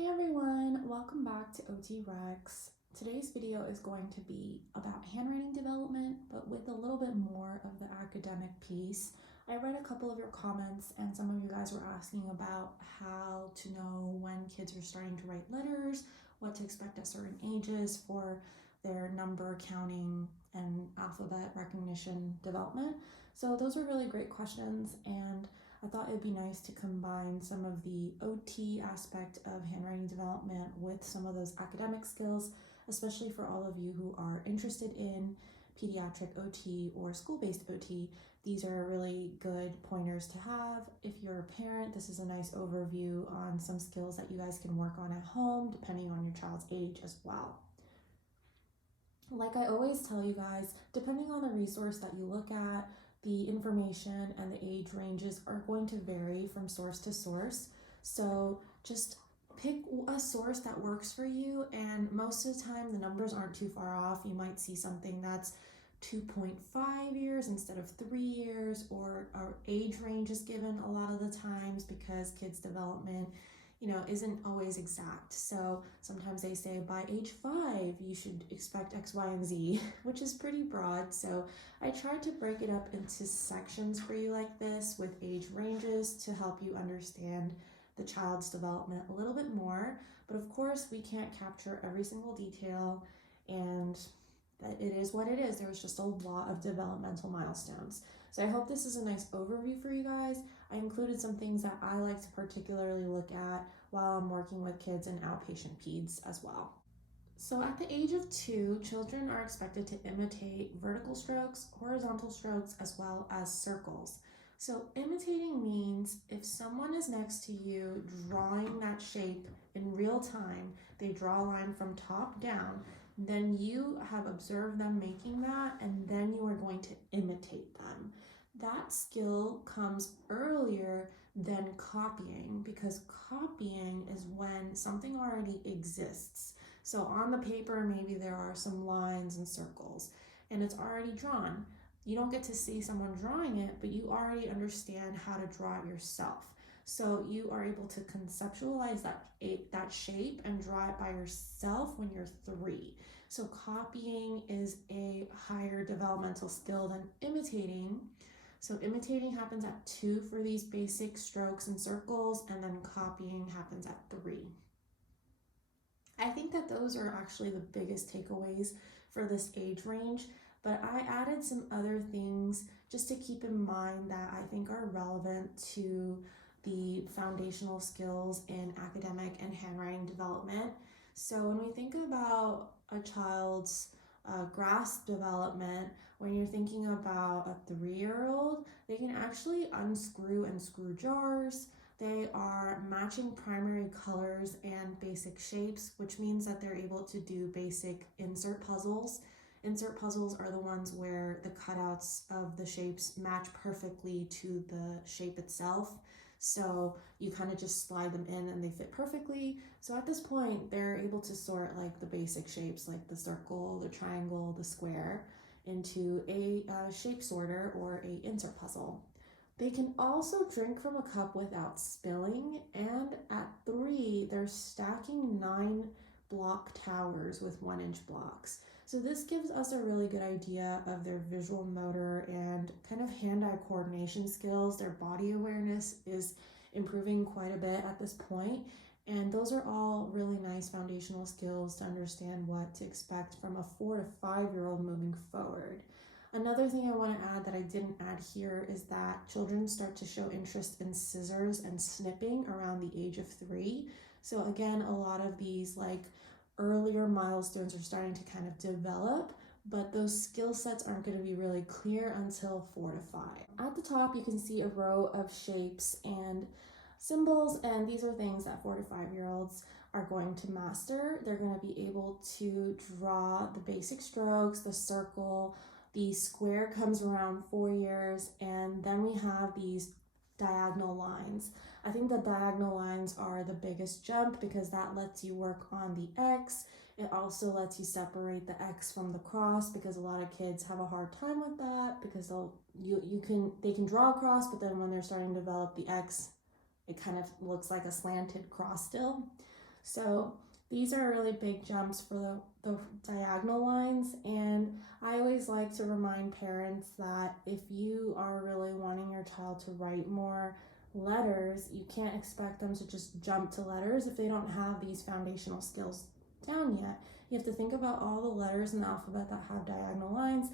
Hey everyone, welcome back to OT Rex. Today's video is going to be about handwriting development, but with a little bit more of the academic piece. I read a couple of your comments and some of you guys were asking about how to know when kids are starting to write letters, what to expect at certain ages for their number counting and alphabet recognition development. So those were really great questions, and I thought it'd be nice to combine some of the OT aspect of handwriting development with some of those academic skills, especially for all of you who are interested in pediatric OT or school-based OT. These are really good pointers to have. If you're a parent, this is a nice overview on some skills that you guys can work on at home, depending on your child's age as well. Like I always tell you guys, depending on the resource that you look at, the information and the age ranges are going to vary from source to source. So just pick a source that works for you, and most of the time the numbers aren't too far off. You might see something that's 2.5 years instead of 3 years, or our age range is given a lot of the times because kids' development isn't always exact. So sometimes they say by age 5 you should expect X, Y, and Z, which is pretty broad. So I tried to break it up into sections for you like this with age ranges to help you understand the child's development a little bit more. But of course we can't capture every single detail, and that it is what it is. There's just a lot of developmental milestones. So I hope this is a nice overview for you guys. I included some things that I like to particularly look at while I'm working with kids in outpatient peds as well. So at the age of 2, children are expected to imitate vertical strokes, horizontal strokes, as well as circles. So imitating means if someone is next to you drawing that shape in real time, they draw a line from top down, then you have observed them making that, and then you are going to imitate them. That skill comes earlier than copying, because copying is when something already exists. So on the paper, maybe there are some lines and circles, and it's already drawn. You don't get to see someone drawing it, but you already understand how to draw it yourself. So you are able to conceptualize that shape and draw it by yourself when you're 3. So copying is a higher developmental skill than imitating. So imitating happens at 2 for these basic strokes and circles, and then copying happens at 3. I think that those are actually the biggest takeaways for this age range, but I added some other things just to keep in mind that I think are relevant to the foundational skills in academic and handwriting development. So when we think about a child's grasp development, when you're thinking about a 3-year-old, they can actually unscrew and screw jars. They are matching primary colors and basic shapes, which means that they're able to do basic insert puzzles. Insert puzzles are the ones where the cutouts of the shapes match perfectly to the shape itself. So you kind of just slide them in and they fit perfectly. So at this point, they're able to sort like the basic shapes like the circle, the triangle, the square into a shape sorter or a insert puzzle. They can also drink from a cup without spilling, and at 3, they're stacking 9 block towers with 1-inch blocks. So this gives us a really good idea of their visual motor and kind of hand-eye coordination skills. Their body awareness is improving quite a bit at this point, and those are all really nice foundational skills to understand what to expect from a 4 to 5-year-old moving forward. Another thing I want to add that I didn't add here is that children start to show interest in scissors and snipping around the age of 3. So again, a lot of these earlier milestones are starting to kind of develop, but those skill sets aren't going to be really clear until 4 to 5. At the top, you can see a row of shapes and symbols, and these are things that 4 to 5-year-olds are going to master. They're going to be able to draw the basic strokes, the circle. The square comes around 4 years, and then we have these diagonal lines. I think the diagonal lines are the biggest jump because that lets you work on the X. It also lets you separate the X from the cross, because a lot of kids have a hard time with that because they can draw a cross, but then when they're starting to develop the X, it kind of looks like a slanted cross still. So these are really big jumps for the diagonal lines, and I always like to remind parents that if you are really wanting your child to write more letters, you can't expect them to just jump to letters if they don't have these foundational skills down yet. You have to think about all the letters in the alphabet that have diagonal lines.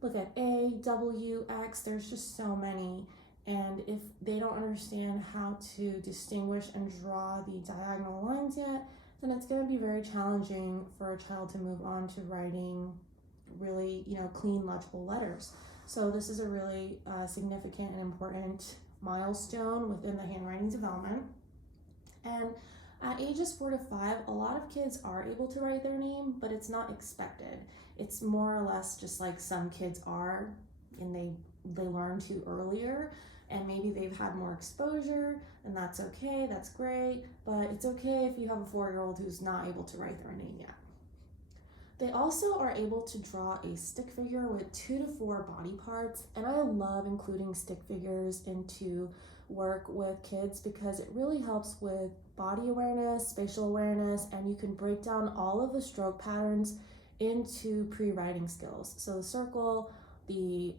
Look at A, W, X, there's just so many. And if they don't understand how to distinguish and draw the diagonal lines yet, then it's going to be very challenging for a child to move on to writing really, clean, legible letters. So this is a really significant and important milestone within the handwriting development. And at ages 4 to 5, a lot of kids are able to write their name, but it's not expected. It's more or less just like some kids are, and they learn to earlier, and maybe they've had more exposure, and that's okay, that's great, but it's okay if you have a 4-year-old who's not able to write their name yet. They also are able to draw a stick figure with 2 to 4 body parts, and I love including stick figures into work with kids because it really helps with body awareness, spatial awareness, and you can break down all of the stroke patterns into pre-writing skills. So the circle, the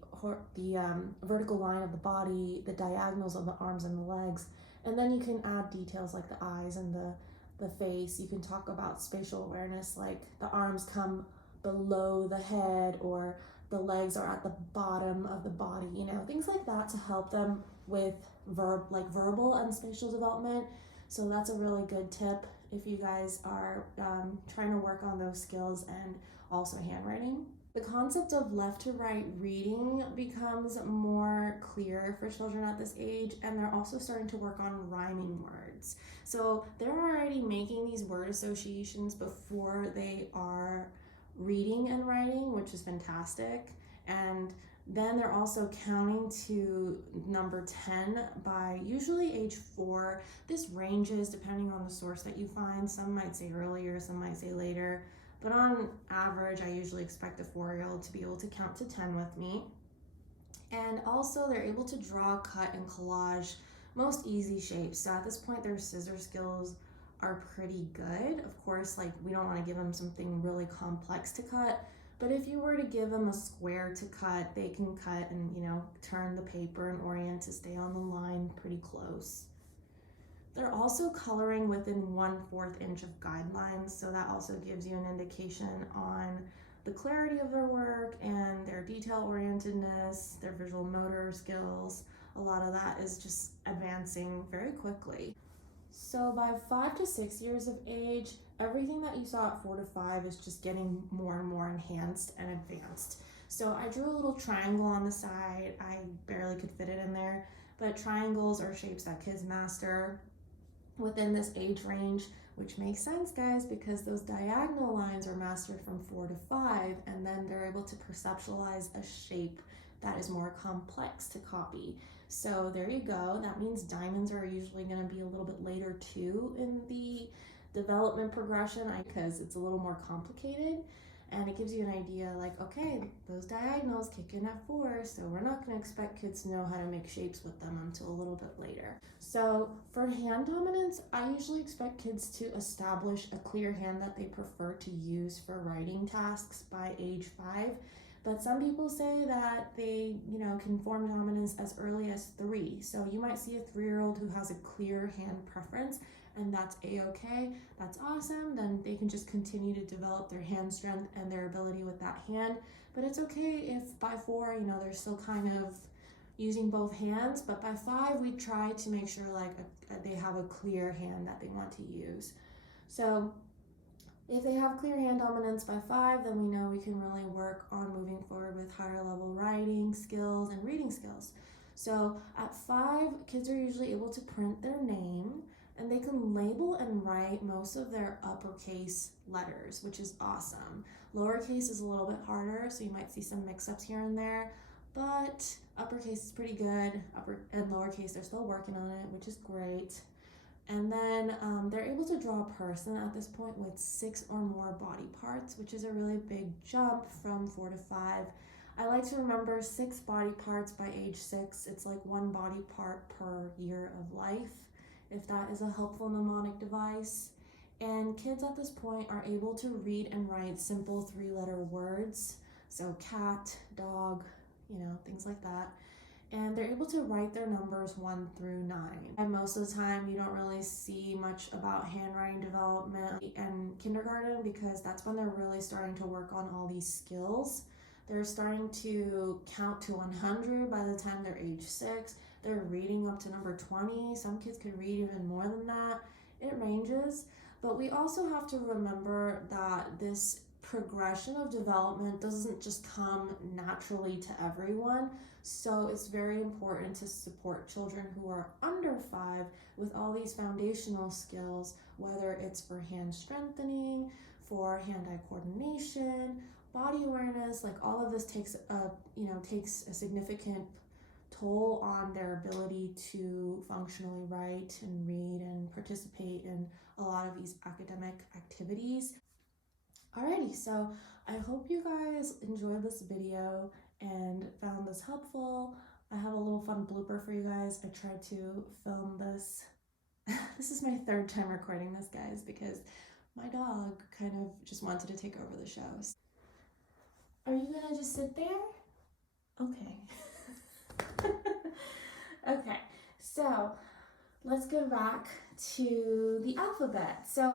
vertical line of the body, the diagonals of the arms and the legs, and then you can add details like the eyes and the face. You can talk about spatial awareness, like the arms come below the head or the legs are at the bottom of the body, things like that to help them with verbal and spatial development. So that's a really good tip if you guys are trying to work on those skills and also handwriting. The concept of left to right reading becomes more clear for children at this age, and they're also starting to work on rhyming words. So they're already making these word associations before they are reading and writing, which is fantastic. And then they're also counting to number 10 by usually age 4. This ranges depending on the source that you find. Some might say earlier, some might say later. But on average, I usually expect a 4-year-old to be able to count to 10 with me. And also they're able to draw, cut, and collage most easy shapes. So at this point, their scissor skills are pretty good. Of course, we don't want to give them something really complex to cut, but if you were to give them a square to cut, they can cut and, turn the paper and orient to stay on the line pretty close. They're also coloring within 1/4 inch of guidelines, so that also gives you an indication on the clarity of their work and their detail orientedness, their visual motor skills. A lot of that is just advancing very quickly. So by 5 to 6 years of age, everything that you saw at 4 to 5 is just getting more and more enhanced and advanced. So I drew a little triangle on the side. I barely could fit it in there, but triangles are shapes that kids master within this age range, which makes sense, guys, because those diagonal lines are mastered from 4 to 5, and then they're able to perceptualize a shape that is more complex to copy. So there you go. That means diamonds are usually going to be a little bit later too in the development progression because it's a little more complicated. And it gives you an idea okay, those diagonals kick in at 4, so we're not going to expect kids to know how to make shapes with them until a little bit later. So for hand dominance, I usually expect kids to establish a clear hand that they prefer to use for writing tasks by age 5. But some people say that they, can form dominance as early as 3. So you might see a 3-year-old who has a clear hand preference, and that's a-okay. That's awesome. Then they can just continue to develop their hand strength and their ability with that hand. But it's okay if by 4, they're still kind of using both hands. But by 5, we try to make sure they have a clear hand that they want to use. So if they have clear hand dominance by 5, then we know we can really work on moving forward with higher level writing skills and reading skills. So at 5, kids are usually able to print their name, and they can label and write most of their uppercase letters, which is awesome. Lowercase is a little bit harder, so you might see some mix-ups here and there, but uppercase is pretty good. Upper and lowercase, they're still working on it, which is great. And then they're able to draw a person at this point with 6 or more body parts, which is a really big jump from 4 to 5. I like to remember 6 body parts by age 6. It's like 1 body part per year of life, if that is a helpful mnemonic device. And kids at this point are able to read and write simple 3-letter words, so cat, dog, things like that. And they're able to write their numbers 1 through 9. And most of the time, you don't really see much about handwriting development in kindergarten because that's when they're really starting to work on all these skills. They're starting to count to 100 by the time they're age 6. They're reading up to number 20. Some kids could read even more than that. It ranges. But we also have to remember that this progression of development doesn't just come naturally to everyone. So it's very important to support children who are under 5 with all these foundational skills, whether it's for hand strengthening, for hand-eye coordination, body awareness. Like, all of this takes a significant toll on their ability to functionally write and read and participate in a lot of these academic activities. Alrighty, so I hope you guys enjoyed this video and found this helpful. I have a little fun blooper for you guys. I tried to film this. This is my 3rd time recording this, guys, because my dog kind of just wanted to take over the show. Are you gonna just sit there? Okay. Okay, so let's go back to the alphabet. So